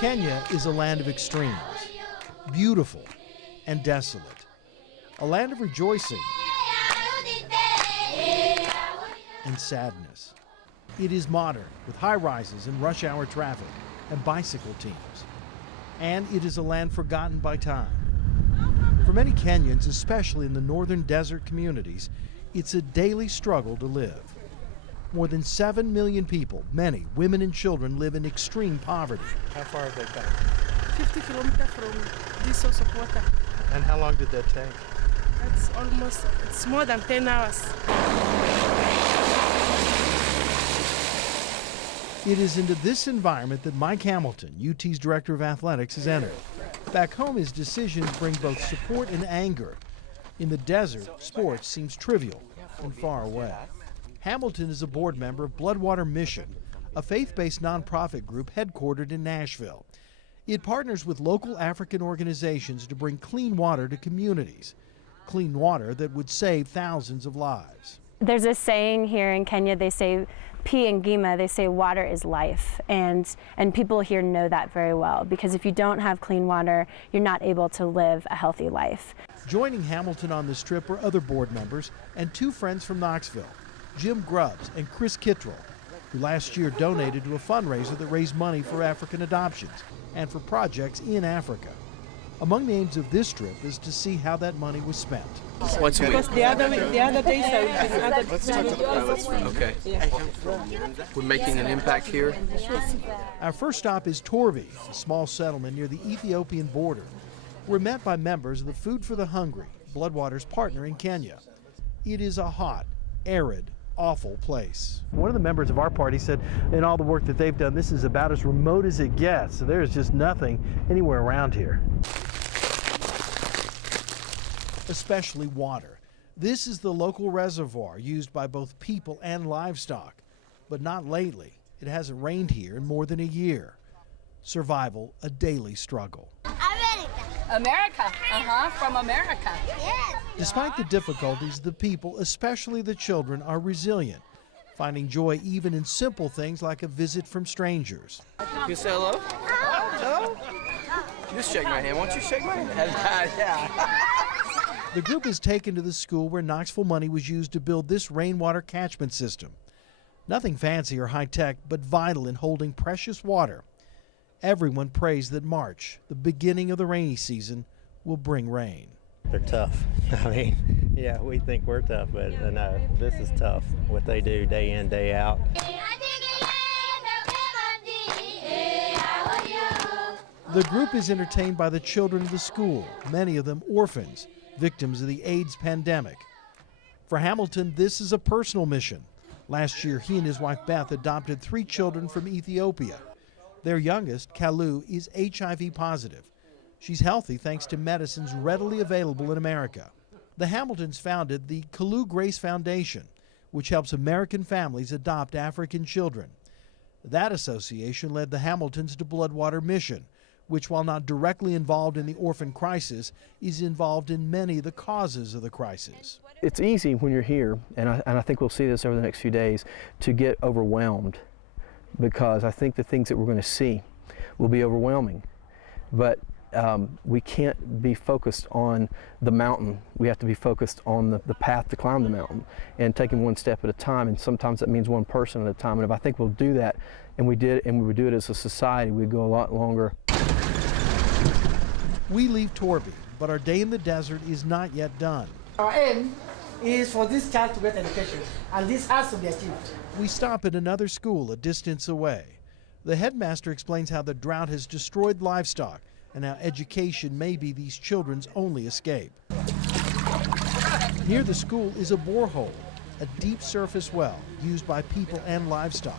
Kenya is a land of extremes, beautiful and desolate, a land of rejoicing and sadness. It is modern, with high rises and rush hour traffic and bicycle teams. And it is a land forgotten by time. For many Kenyans, especially in the northern desert communities, it's a daily struggle to live. More than 7 million people, many women and children, live in extreme poverty. How far have they come? 50 kilometers from this source of water. And how long did that take? It's more than 10 hours. It is into this environment that Mike Hamilton, UT's Director of Athletics, has entered. Back home, his decisions bring both support and anger. In the desert, sports seems trivial and far away. Hamilton is a board member of Bloodwater Mission, a faith-based nonprofit group headquartered in Nashville. It partners with local African organizations to bring clean water to communities, clean water that would save thousands of lives. There's a saying here in Kenya, they say, P and Gima, they say water is life, and people here know that very well, because if you don't have clean water, you're not able to live a healthy life. Joining Hamilton on this trip are other board members and 2 friends from Knoxville, Jim Grubbs and Chris Kittrell, who last year donated to a fundraiser that raised money for African adoptions and for projects in Africa. Among the aims of this trip is to see how that money was spent. Because the other days Okay. We're making an impact here. Our first stop is Torvi, a small settlement near the Ethiopian border. We're met by members of the Food for the Hungry, Bloodwater's partner in Kenya. It is a hot, arid, awful place. One of the members of our party said in all the work that they've done, this is about as remote as it gets. So there's just nothing anywhere around here. Especially water. This is the local reservoir used by both people and livestock. But not lately. It hasn't rained here in more than a year. Survival, a daily struggle. America, from America. Yes. Despite the difficulties, the people, especially the children, are resilient, finding joy even in simple things like a visit from strangers. You say hello? Hello? Just shake my hand. Won't you shake my hand? Yeah. The group is taken to the school where Knoxville money was used to build this rainwater catchment system. Nothing fancy or high-tech, but vital in holding precious water. Everyone prays that March, the beginning of the rainy season, will bring rain. They're tough. I mean, yeah, we think we're tough, but no, this is tough, what they do day in, day out. The group is entertained by the children of the school, many of them orphans, victims of the AIDS pandemic. For Hamilton, this is a personal mission. Last year, he and his wife Beth adopted 3 children from Ethiopia. Their youngest, Kalu, is HIV positive. She's healthy thanks to medicines readily available in America. The Hamiltons founded the Kalu Grace Foundation, which helps American families adopt African children. That association led the Hamiltons to Bloodwater Mission, which, while not directly involved in the orphan crisis, is involved in many of the causes of the crisis. It's easy when you're here, and I think we'll see this over the next few days, to get overwhelmed, because I think the things that we're going to see will be overwhelming. But we can't be focused on the mountain. We have to be focused on the path to climb the mountain and taking one step at a time, and sometimes that means one person at a time. And if I think we'll do that, and we would do it as a society, we'd go a lot longer. We leave Torby, but our day in the desert is not yet done. Our aim is for this child to get education, and this has to be achieved. We stop at another school a distance away. The headmaster explains how the drought has destroyed livestock and how education may be these children's only escape. Near the school is a borehole, a deep surface well used by people and livestock.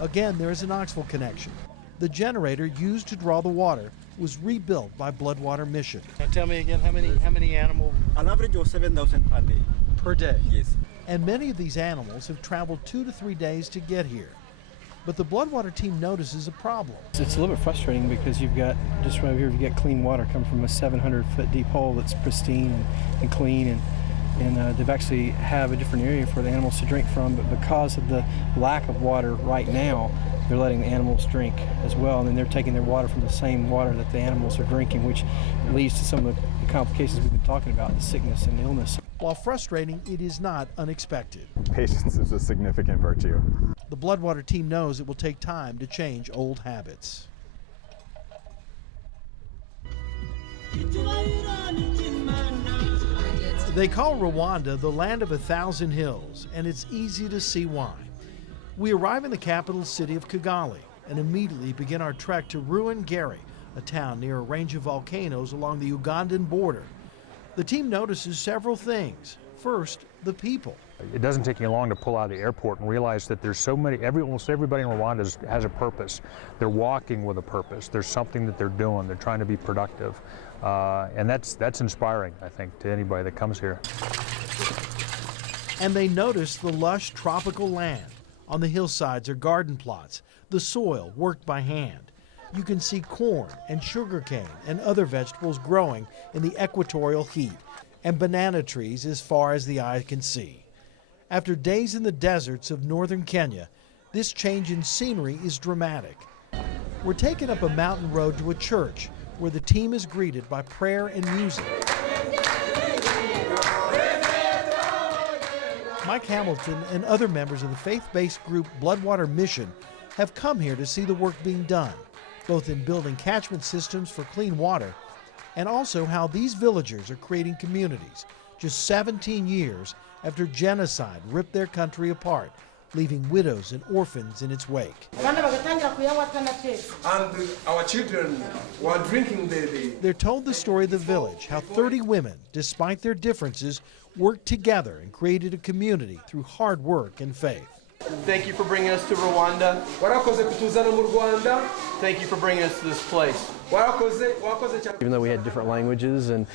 Again, there is a Knoxville connection. The generator used to draw the water was rebuilt by Bloodwater Mission. Now tell me again, how many animals? An average of 7,000 per day. Per day? Yes. And many of these animals have traveled 2 to 3 days to get here. But the Bloodwater team notices a problem. It's a little bit frustrating because you've got, just right over here, you've got clean water coming from a 700-foot deep hole that's pristine and clean, and they've actually have a different area for the animals to drink from, but because of the lack of water right now, they're letting the animals drink as well, and then they're taking their water from the same water that the animals are drinking, which leads to some of the complications we've been talking about, the sickness and illness. While frustrating, it is not unexpected. Patience is a significant virtue. The Bloodwater team knows it will take time to change old habits. They call Rwanda the land of 1,000 hills, and it's easy to see why. We arrive in the capital city of Kigali and immediately begin our trek to Ruhengeri, a town near a range of volcanoes along the Ugandan border. The team notices several things. First, the people. It doesn't take you long to pull out of the airport and realize that there's so many, almost everybody in Rwanda has a purpose. They're walking with a purpose. There's something that they're doing. They're trying to be productive. And that's inspiring, I think, to anybody that comes here. And they notice the lush tropical land. On the hillsides are garden plots, the soil worked by hand. You can see corn and sugarcane and other vegetables growing in the equatorial heat, and banana trees as far as the eye can see. After days in the deserts of northern Kenya, this change in scenery is dramatic. We're taken up a mountain road to a church where the team is greeted by prayer and music. Mike Hamilton and other members of the faith-based group Bloodwater Mission have come here to see the work being done, both in building catchment systems for clean water and also how these villagers are creating communities just 17 years after genocide ripped their country apart, leaving widows and orphans in its wake. And our children were drinking They're told the story of the village, how 30 women, despite their differences, worked together and created a community through hard work and faith. Thank you for bringing us to Rwanda. Thank you for bringing us to this place. Even though we had different languages and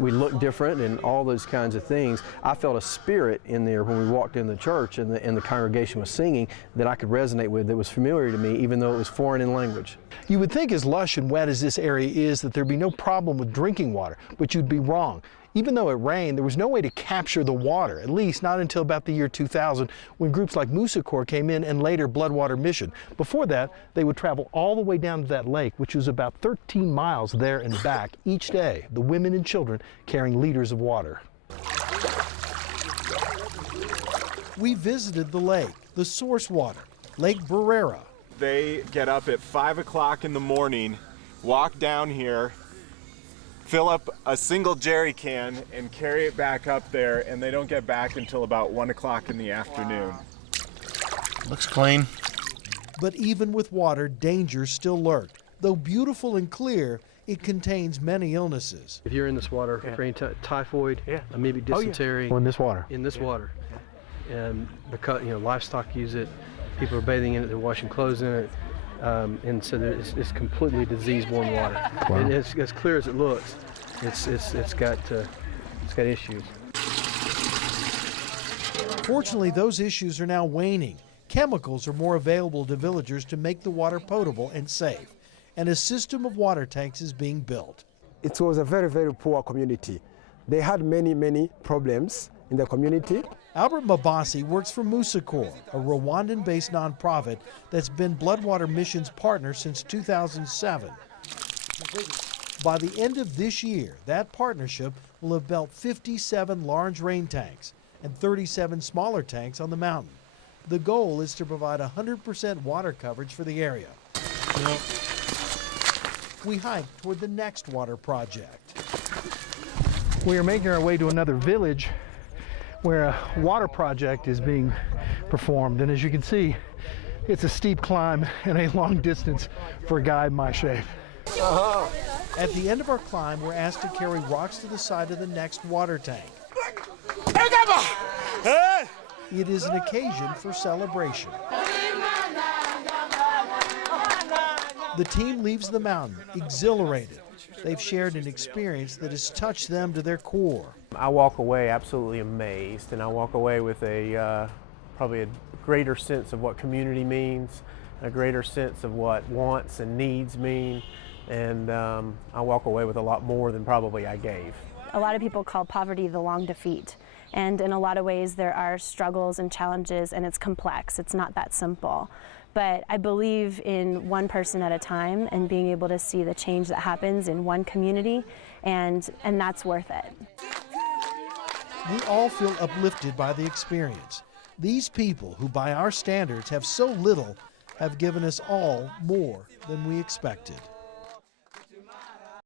we looked different and all those kinds of things, I felt a spirit in there when we walked in the church and the congregation was singing that I could resonate with, that was familiar to me, even though it was foreign in language. You would think as lush and wet as this area is that there'd be no problem with drinking water, but you'd be wrong. Even though it rained, there was no way to capture the water, at least not until about the year 2000, when groups like Musa Corps came in and later Bloodwater Mission. Before that, they would travel all the way down to that lake, which was about 13 miles there and back each day, the women and children carrying liters of water. We visited the lake, the source water, Lake Burera. They get up at 5 o'clock in the morning, walk down here, fill up a single jerry can and carry it back up there, and they don't get back until about 1 o'clock in the afternoon. Looks clean. But even with water, dangers still lurk. Though beautiful and clear, it contains many illnesses. If you're in this water, typhoid, maybe dysentery. In this water? In this water. And because, livestock use it, people are bathing in it, they're washing clothes in it. And so it's completely disease-borne water. Wow. And it's as clear as it looks. It's got issues. Fortunately, those issues are now waning. Chemicals are more available to villagers to make the water potable and safe, and a system of water tanks is being built. It was a very, very poor community. They had many problems in the community. Albert Mabasi works for Musa Corps, a Rwandan-based nonprofit that's been Bloodwater Mission's partner since 2007. By the end of this year, that partnership will have built 57 large rain tanks and 37 smaller tanks on the mountain. The goal is to provide 100% water coverage for the area. We hike toward the next water project. We are making our way to another village where a water project is being performed, and as you can see, it's a steep climb and a long distance for a guy in my shape. At the end of our climb, we're asked to carry rocks to the side of the next water tank. It is an occasion for celebration. The team leaves the mountain exhilarated. They've shared an experience that has touched them to their core. I walk away absolutely amazed, and I walk away with probably a greater sense of what community means, a greater sense of what wants and needs mean, and I walk away with a lot more than probably I gave. A lot of people call poverty the long defeat, and in a lot of ways there are struggles and challenges, and it's complex. It's not that simple. but I believe in one person at a time and being able to see the change that happens in one community, and that's worth it. We all feel uplifted by the experience. These people, who by our standards have so little, have given us all more than we expected.